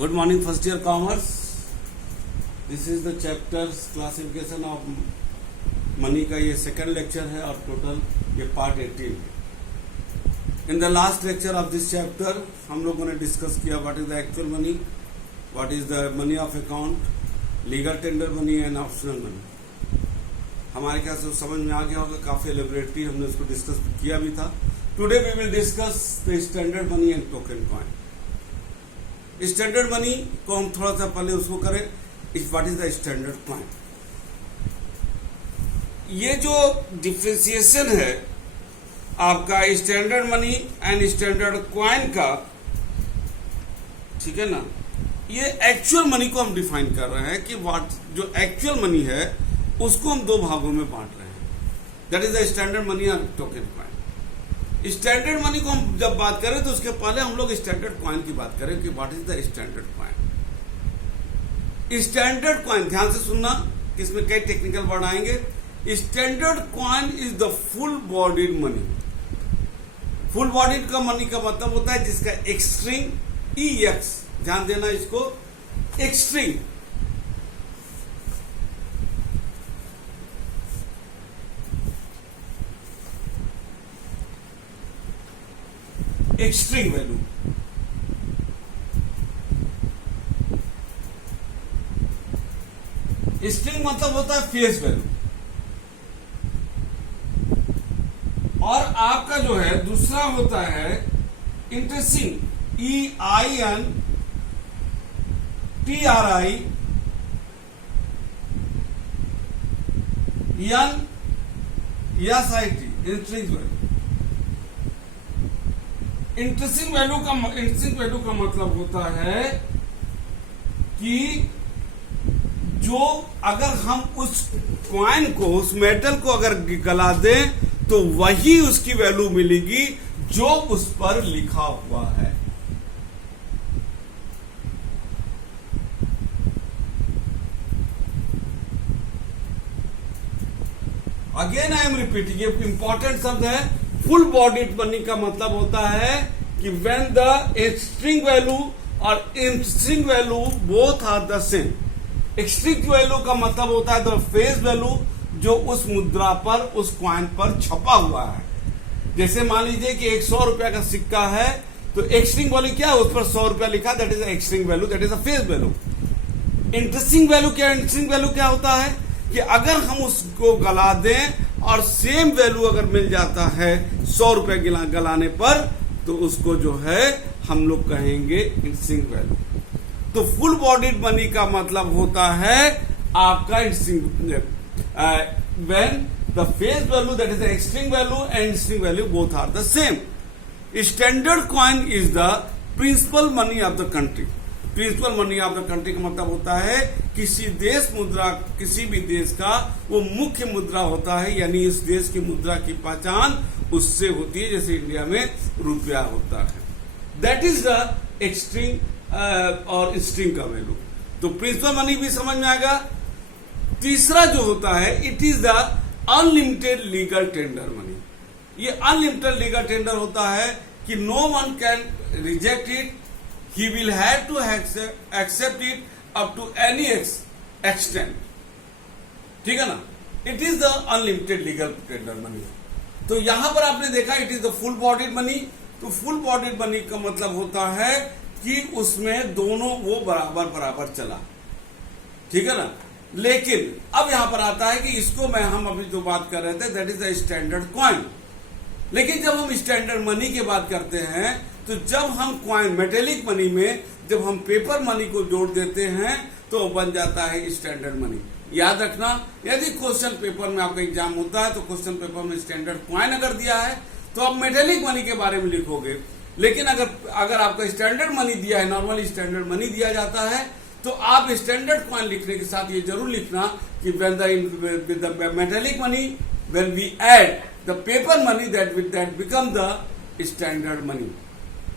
Good morning, first year commerce. This is the chapters classification of money का ये second lecture है और total ये part 18 है. In the last lecture of this chapter हम लोगों ने discuss किया what is the actual money, what is the money of account, legal tender money and optional money. हमारे ख्याल से समझ में आ गया होगा, काफी elaborately हमने उसको discuss किया भी था. Today we will discuss the standard money and token coin. Standard money को हम थोड़ा सा पहले उसको करें. What is the standard coin. ये जो डिफ्रेंसिएशन है आपका standard money and standard coin का, ठीक है ना, ये एक्चुअल मनी को हम डिफाइन कर रहे हैं कि व्हाट जो एक्चुअल मनी है उसको हम दो भागों में बांट रहे हैं. That is the standard money और टोकन कॉइन. स्टैंडर्ड मनी को हम जब बात करें तो उसके पहले हम लोग स्टैंडर्ड कॉइन की बात करें कि what is the standard coin. Standard coin ध्यान से सुनना कि इसमें कई टेक्निकल वर्ड आएंगे. Standard coin is the full bodied money. Full bodied का मनी का मतलब होता है जिसका एक्सट्रिंग EX, ध्यान देना इसको, एक्सट्रिंग एक्सट्रिंग वैल्यू. स्ट्रिंग मतलब होता है फेस वैल्यू. और आपका जो है दूसरा होता है interesting EINTRINSIT interesting value. Intrinsic value का मतलब होता है कि जो अगर हम उस कॉइन को, उस मेटल को अगर गला दें तो वही उसकी वैल्यू मिलेगी जो उस पर लिखा हुआ है. अगेन आई एम रिपीटिंग, ये इंपॉर्टेंट शब्द है. फुल बॉडीड मनी का मतलब होता है कि व्हेन द एक्सट्रिंग वैल्यू और intrinsic value both are the same. Extrinsic value का मतलब होता है द फेस वैल्यू जो उस मुद्रा पर, उस कॉइन पर छपा हुआ है. जैसे मान लीजिए कि 100 रुपया का सिक्का है तो एक्सट्रिंग वैल्यू क्या है, उस पर 100 रुपया लिखा, that is extrinsic value, that is the face value. Intrinsic value क्या, इंटरेस्टिंग वैल्यू क्या होता है कि अगर हम उसको गला दें और सेम वैल्यू अगर मिल जाता है 100 रुपए गलाने पर तो उसको जो है हम लोग कहेंगे इंटरेस्टिंग वैल्यू. तो फुल बॉडीड मनी का मतलब होता है आपका when the face value that is the extrinsic value and intrinsic value both are the same. Standard coin is the principal money of the country. Principal money of the country का मतलब होता है किसी देश मुद्रा, किसी भी देश का वो मुख्य मुद्रा होता है, यानी इस देश की मुद्रा की पहचान उससे होती है. जैसे इंडिया में रुपया होता है. दैट इज द एक्सट्रिंग और स्ट्रिंग का वैल्यू. तो प्रिंसिपल मनी भी समझ में आएगा. तीसरा जो होता है it is the unlimited legal tender money. ये अनलिमिटेड लीगल टेंडर होता है कि no one can reject it, he will have to accept it up to any extent. ठीक है ना. It is the unlimited legal tender money. तो यहां पर आपने देखा it is the full bodied money. तो फुल बॉडीड मनी का मतलब होता है कि उसमें दोनों वो बराबर बराबर चला, ठीक है ना. लेकिन अब यहां पर आता है कि इसको हम अभी जो बात कर रहे थे that is the standard coin. लेकिन जब हम स्टैंडर्ड मनी की बात करते हैं तो जब हम कॉइन मेटेलिक मनी में जब हम पेपर मनी को जोड़ देते हैं तो बन जाता है स्टैंडर्ड मनी. याद रखना, यदि क्वेश्चन पेपर में आपका एग्जाम होता है तो क्वेश्चन पेपर में स्टैंडर्ड कॉइन अगर दिया है तो आप मेटेलिक मनी के बारे में लिखोगे. लेकिन अगर आपका स्टैंडर्ड मनी दिया है, नॉर्मली स्टैंडर्ड मनी दिया जाता है, तो आप स्टैंडर्ड कॉइन लिखने के साथ ये जरूर लिखना कि when the metallic money when we add the paper money that become the standard money.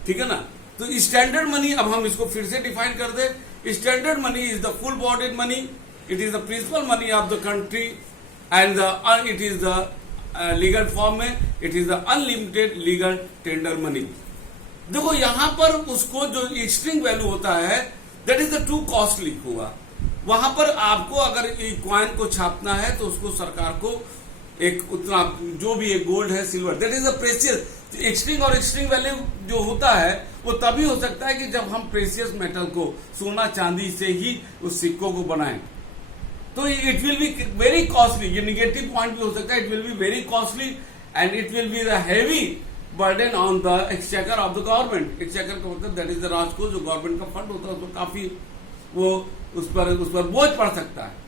ठीक है ना. तो स्टैंडर्ड मनी अब हम इसको फिर से डिफाइन कर दे. Standard money is the full bodied money. It is the principal money of the country and it is the legal form में it is the unlimited legal tender money. देखो यहां पर उसको जो एक्सट्रिंग वैल्यू होता है that is the too costly होगा। वहां पर आपको अगर कॉइन को छापना है तो उसको सरकार को एक उतना जो भी एक गोल्ड है, silver, that is the precious. Extreme और एक्सट्रीम वैल्यू जो होता है वो तभी हो सकता है कि जब हम प्रेशियस मेटल को, सोना चांदी से ही उस सिक्कों को बनाएं, तो it will be very costly. ये निगेटिव पॉइंट भी हो सकता है, it will be very costly and it will be the heavy burden on the exchequer of the government. Exchequer का मतलब दैट इज द राजकोष, जो गवर्नमेंट का फंड होता है, उसको काफी वो उस पर बोझ पड़ सकता है।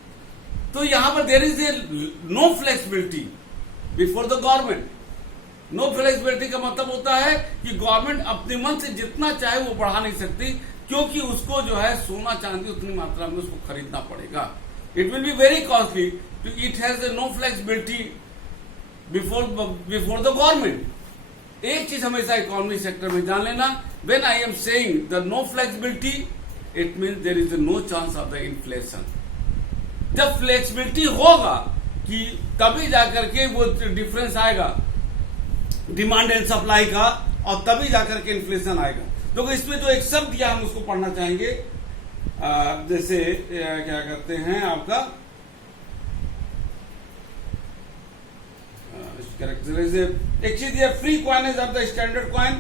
तो यहां पर there is a no flexibility before the government. No flexibility का मतलब होता है कि गवर्नमेंट अपने मन से जितना चाहे वो बढ़ा नहीं सकती, क्योंकि उसको जो है सोना चांदी उतनी मात्रा में उसको खरीदना पड़ेगा। It will be very costly, it has a no flexibility before the government. एक चीज हमेशा इकोनॉमी सेक्टर में जान लेना, when I am saying the no flexibility, it means there is no chance of the inflation. जब flexibility होगा कि तभी जाकर के वो डिफरेंस आएगा डिमांड एंड सप्लाई का, और तभी जाकर के इन्फ्लेशन आएगा। तो इसमें जो एक शब्द दिया हम उसको पढ़ना चाहेंगे, जैसे क्या कहते हैं आपका एक चीज ये free coinage of the standard coin,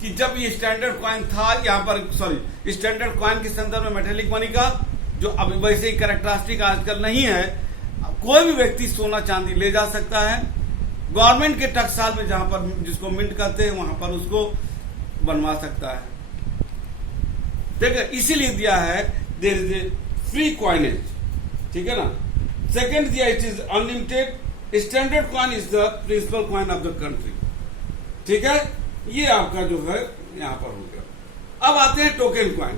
कि जब ये स्टैंडर्ड कॉइन था, यहाँ पर सॉरी स्टैंडर्ड कॉइन के संदर्भ में मेटेलिक मनी का जो अब वैसे ही कैरेक्टरिस्टिक आजकल नहीं है, कोई भी व्यक्ति सोना चांदी ले जा सकता है। गवर्नमेंट के टकसाल में जहां पर जिसको मिंट कहते हैं वहां पर उसको बनवा सकता है। ठीक है, इसीलिए दिया है there is a free coinage, ठीक है ना। सेकेंड दिया it is unlimited. Standard coin is the principal coin of the country, ठीक है। ये आपका जो है यहां पर हो गया। अब आते हैं टोकन कॉइन।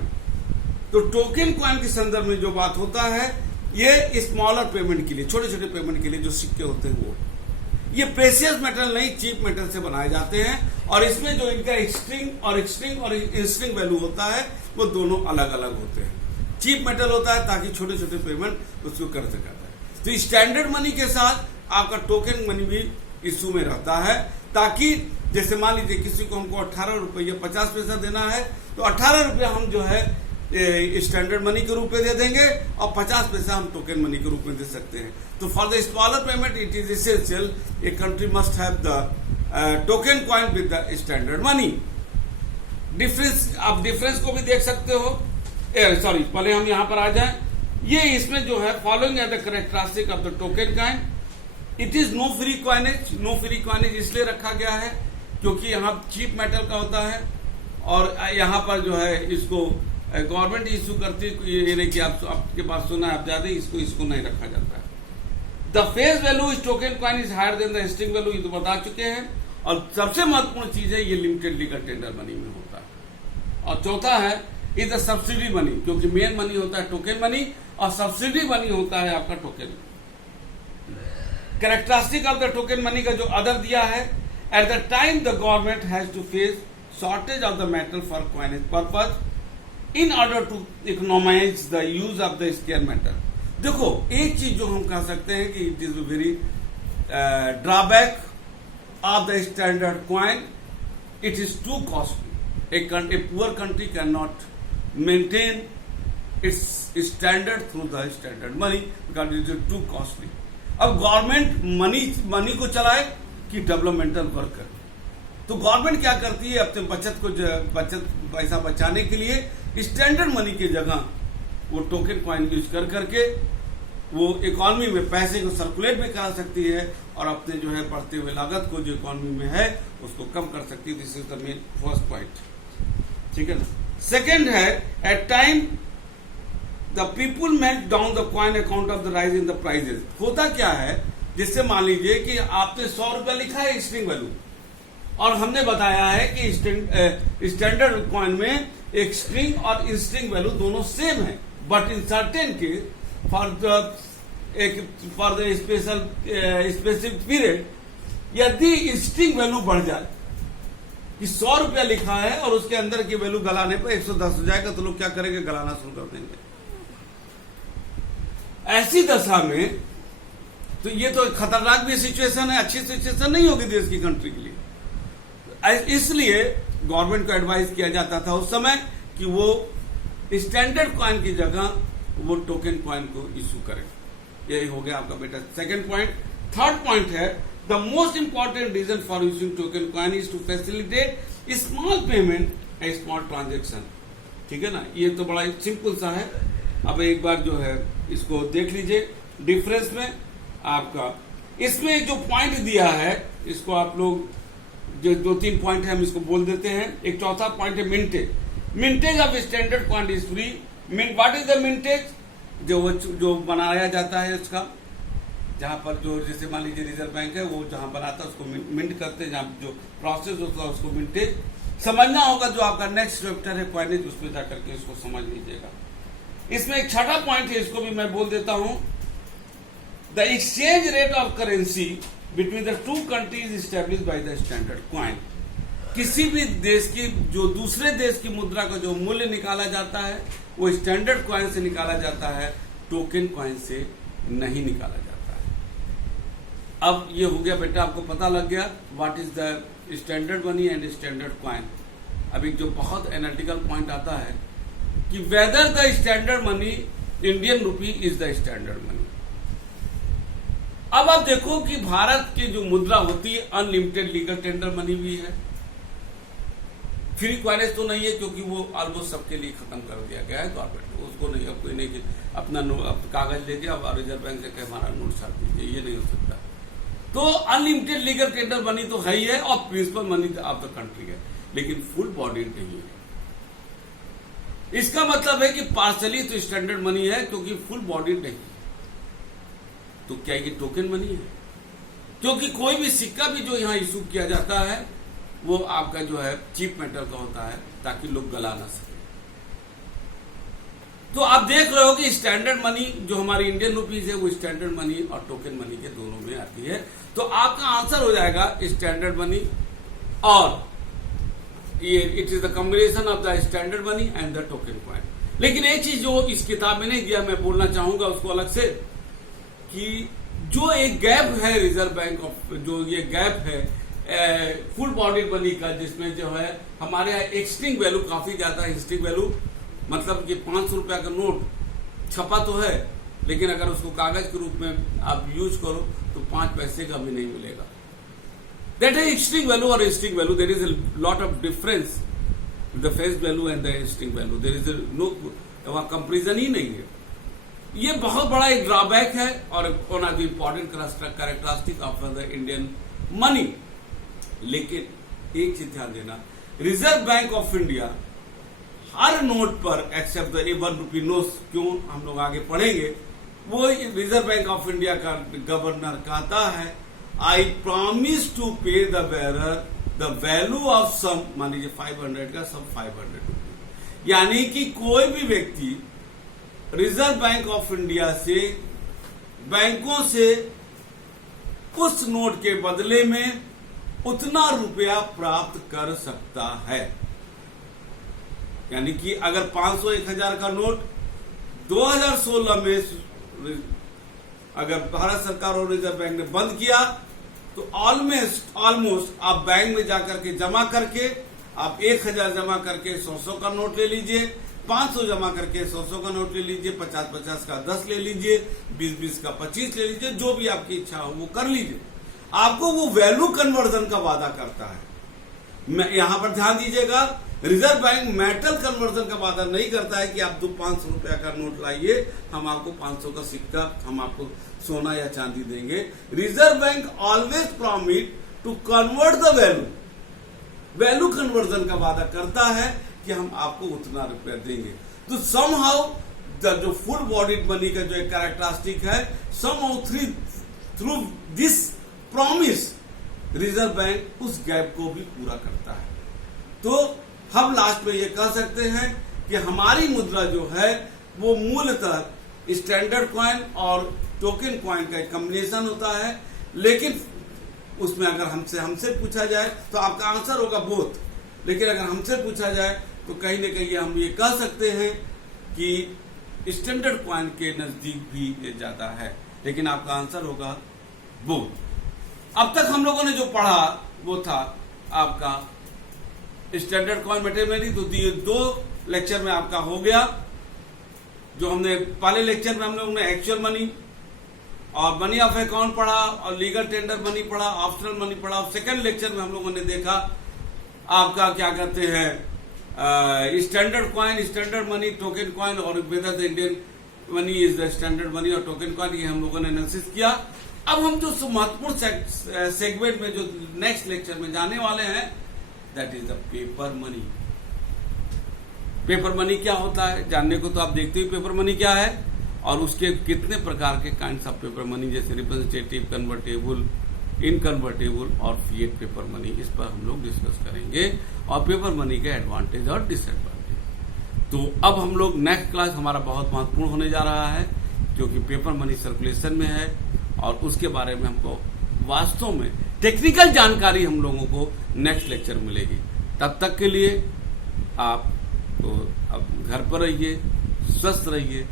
तो टोकन कॉइन के संदर्भ में जो बात होता है, ये स्मॉलर पेमेंट के लिए, छोटे छोटे पेमेंट के लिए जो सिक्के होते हैं वो, ये प्रेशियस मेटल नहीं चीप मेटल से बनाए जाते हैं, और इसमें जो इनका एक्सट्रीम और इंस्ट्रिंग वैल्यू होता है वो दोनों अलग अलग होते हैं। चीप मेटल होता है ताकि छोटे छोटे पेमेंट उसको कर सकता है। तो स्टैंडर्ड मनी के साथ आपका टोकन मनी भी इशू में रहता है, ताकि जैसे मान लीजिए किसी को हमको 18 रुपये 50 पैसा देना है, तो 18 रुपया हम जो है स्टैंडर्ड मनी के रूप में दे देंगे और 50 पैसा हम टोकन मनी के रूप में दे सकते हैं। तो for the smaller payment it is essential a country must have the token coin with the standard money. Difference, आप डिफरेंस को भी देख सकते हो। सॉरी, पहले हम यहां पर आ जाएं। ये इसमें जो है following are the characteristic of the token coin. It is no free coinage. No free coinage इसलिए रखा गया है क्योंकि यहाँ चीप मेटल का होता है, और यहाँ पर जो है इसको गवर्नमेंट इशू करती है, ये नहीं कि आपके पास सोना है आप ज्यादा, इसको नहीं रखा जाता है। The face value is token coin is higher than the string value, ये तो बता चुके हैं। और सबसे महत्वपूर्ण चीज है ये लिमिटेड लीगल टेंडर मनी में होता है। और चौथा है इज द सब्सिडी मनी, क्योंकि मेन मनी होता है टोकन मनी और सब्सिडी मनी होता है आपका token. Characteristic of the token money का जो अदर दिया है, at the time the government has to face shortage of the metal for coinage purpose in order to economise the use of the scarce metal. देखो, एक चीज जो हम कह सकते हैं कि it is very drawback of the standard coin, it is to costly. A poor country can not maintain its standard through the standard money because it is to costly. अब गवर्नमेंट मनी को चलाए कि developmental work करे, तो government क्या करती है अपने बचत पैसा बचाने के लिए स्टैंडर्ड मनी की जगह वो टोकन कॉइन यूज कर करके वो इकोनॉमी में पैसे को सर्कुलेट भी करा सकती है और अपने जो है बढ़ते हुए लागत को जो इकोनॉमी में है उसको कम कर सकती है। This is the main first point, ठीक है ना। सेकेंड है at time the people melt down the coin account of the rise in the prices. होता क्या है, जिससे मान लीजिए कि आपने 100 रुपया लिखा है स्ट्रिंग वैल्यू, और हमने बताया है कि स्टैंडर्ड कॉइन में एक स्ट्रिंग और इंस्ट्रिंग वैल्यू दोनों सेम है, but in certain case for the specific period यदि स्ट्रिंग वैल्यू बढ़ जाए कि 100 रुपया लिखा है और उसके अंदर की वैल्यू गलाने पर 110 हो जाएगा, तो लोग क्या करेंगे, गलाना शुरू कर देंगे। ऐसी दशा में तो ये तो खतरनाक भी सिचुएशन है, अच्छी सिचुएशन नहीं होगी देश की कंट्री के लिए। इसलिए गवर्नमेंट को एडवाइस किया जाता था उस समय कि वो स्टैंडर्ड कॉइन की जगह वो टोकन कॉइन को इशू करे। यही हो गया आपका बेटा सेकंड पॉइंट। थर्ड पॉइंट है the most important reason for using token coin is to facilitate small payment and small transaction. ठीक है ना, ये तो बड़ा सिंपल सा है। अब एक बार जो है इसको देख लीजिए डिफरेंस में आपका, इसमें जो पॉइंट दिया है इसको आप लोग जो 2-3 पॉइंट है हम इसको बोल देते हैं। एक चौथा पॉइंट है mintage. Mintage of standard coin is free. What is the mintage? जो बनाया जाता है उसका, जहां पर जो जैसे मान लीजिए रिजर्व बैंक है वो जहां बनाता है उसको मिंट करते हैं, जहां जो प्रोसेस होता है उसको मिंटेज समझना होगा। जो आपका नेक्स्ट चैप्टर है कॉइनेज उसमें जाकर के इसको समझ लीजिएगा। इसमें एक छठा पॉइंट है, इसको भी मैं बोल देता हूं। The exchange rate of currency between the two countries establish by the standard coin. किसी भी देश की जो दूसरे देश की मुद्रा का जो मूल्य निकाला जाता है वो स्टैंडर्ड कॉइन से निकाला जाता है, टोकन कॉइन से नहीं निकाला जाता है। अब ये हो गया बेटा, आपको पता लग गया what is the standard money and standard coin. अब एक जो बहुत एनालिटिकल पॉइंट आता है कि whether the standard money Indian rupee is the standard money. अब आप देखो कि भारत की जो मुद्रा होती है अनलिमिटेड लीगल टेंडर मनी भी है, फ्री क्वाइनेज तो नहीं है क्योंकि वो ऑलमोस्ट सबके लिए खत्म कर दिया गया है गवर्नमेंट, उसको नहीं, अब कोई नहीं अपना कागज लेके अब रिजर्व बैंक से कहे हमारा नोट छाप दीजिए, ये नहीं हो सकता। तो अनलिमिटेड लीगल टेंडर मनी तो है ही है और principal money of the country है, लेकिन फुल बॉडी नहीं है। इसका मतलब है कि पार्शली तो स्टैंडर्ड मनी है क्योंकि फुल बॉडी नहीं। तो क्या ये टोकन मनी है? क्योंकि कोई भी सिक्का भी जो यहां इशू किया जाता है वो आपका जो है चीप मेटल का होता है ताकि लोग गला ना सके। तो आप देख रहे हो कि स्टैंडर्ड मनी जो हमारी इंडियन रुपीज है वो स्टैंडर्ड मनी और टोकन मनी के दोनों में आती है। तो आपका आंसर हो जाएगा स्टैंडर्ड मनी, और ये it is the combination of the standard money and the token coin. लेकिन एक चीज जो इस किताब में नहीं दिया, मैं बोलना चाहूंगा उसको अलग से, कि जो एक गैप है रिजर्व बैंक ऑफ, जो ये गैप है फुल बॉडी मनी का, जिसमें जो है हमारे यहाँ एक्सटिंग वैल्यू काफी ज्यादा है। एक्सटिंग वैल्यू मतलब कि 500 रुपया का नोट छपा तो है, लेकिन अगर उसको कागज के रूप में आप यूज करो तो 5 पैसे का भी नहीं मिलेगा। दैट इज एक्सटिंग वैल्यू और existing value, there is a lot of difference the face value and the existing value, there is no वहां कंपेरिजन ही नहीं है। ये बहुत बड़ा एक ड्रॉबैक है और one of the important characteristic of the Indian money. लेकिन एक चीज ध्यान देना, रिजर्व बैंक ऑफ इंडिया हर नोट पर एक्सेप्ट द 1 रुपी नोट्स, क्यों हम लोग आगे पढ़ेंगे, वो रिजर्व बैंक ऑफ इंडिया का गवर्नर कहता है I promise to pay the bearer the value of sum, मान लीजिए 500 का सम 500 रुपी। यानी कि कोई भी व्यक्ति रिजर्व बैंक ऑफ इंडिया से बैंकों से उस नोट के बदले में उतना रुपया प्राप्त कर सकता है। यानी कि अगर 500-1000 का नोट 2016 में अगर भारत सरकार और रिजर्व बैंक ने बंद किया तो ऑलमोस्ट आप बैंक में जाकर के जमा करके आप 1000 जमा करके 100 का नोट ले लीजिए, 500 जमा करके 100 का नोट ले लीजिए, 50 का 10 ले लीजिए, 20 का 25 ले लीजिए, जो भी आपकी इच्छा हो वो कर लीजिए। आपको वो वैल्यू कन्वर्जन का वादा करता है। मैं यहां पर ध्यान दीजिएगा, रिजर्व बैंक मेटल कन्वर्जन का वादा नहीं करता है कि आप 500 रुपया का नोट लाइए, हम आपको 500 का सिक्का, हम आपको सोना या चांदी देंगे। Reserve Bank always promise to convert the value conversion का वादा करता है कि हम आपको उतना रुपया देंगे। तो समहाउ जो फुल बॉडीड मनी का जो एक कैरेक्टरिस्टिक है, somehow through this promise reserve bank उस गैप को भी पूरा करता है। तो हम लास्ट में ये कह सकते हैं कि हमारी मुद्रा जो है वो मूलतः स्टैंडर्ड कॉइन और टोकन कॉइन का एक कॉम्बिनेशन होता है। लेकिन उसमें अगर हमसे पूछा जाए तो आपका आंसर होगा बोथ, लेकिन अगर हमसे पूछा जाए तो कहीं ना कहीं हम ये कह सकते हैं कि स्टैंडर्ड कॉइन के नजदीक भी जाता है, लेकिन आपका आंसर होगा बोथ। अब तक हम लोगों ने जो पढ़ा वो था आपका स्टैंडर्ड कॉइन मेटेरियली, तो ये 2 लेक्चर में आपका हो गया। जो हमने पहले लेक्चर में हम लोगों ने एक्चुअल मनी और मनी ऑफ अकाउंट पढ़ा और लीगल टेंडर मनी पढ़ा, ऑप्शनल मनी पढ़ा। और सेकंड लेक्चर में हम लोगों ने देखा आपका क्या कहते हैं standard coin, standard money, token coin और whether the Indian money is the standard money और टोकन कॉइन, ये हम लोगों ने एनालिसिस किया। अब हम जो महत्वपूर्ण सेगमेंट में जो नेक्स्ट लेक्चर में जाने वाले हैं that is the paper money. Paper money क्या होता है जानने को तो आप देखते ही पेपर मनी क्या है और उसके कितने प्रकार के काइंड्स ऑफ पेपर मनी, जैसे रिप्रेजेंटेटिव, कन्वर्टेबल, इनकन्वर्टेबल और फिएट पेपर मनी, इस पर हम लोग डिस्कस करेंगे और पेपर मनी के एडवांटेज और डिसएडवांटेज। तो अब हम लोग नेक्स्ट क्लास हमारा बहुत महत्वपूर्ण होने जा रहा है क्योंकि पेपर मनी सर्कुलेशन में है और उसके बारे में हमको वास्तव में टेक्निकल जानकारी हम लोगों को नेक्स्ट लेक्चर मिलेगी। तब तक के लिए आप तो अब घर पर रहिए, स्वस्थ रहिए,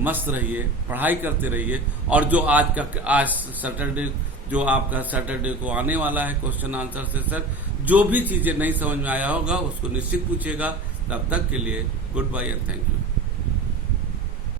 मस्त रहिए, पढ़ाई करते रहिए और जो आज सैटरडे जो आपका सैटरडे को आने वाला है क्वेश्चन आंसर सेशन, जो भी चीजें नहीं समझ में आया होगा उसको निश्चित पूछेगा। तब तक के लिए good bye and thank you.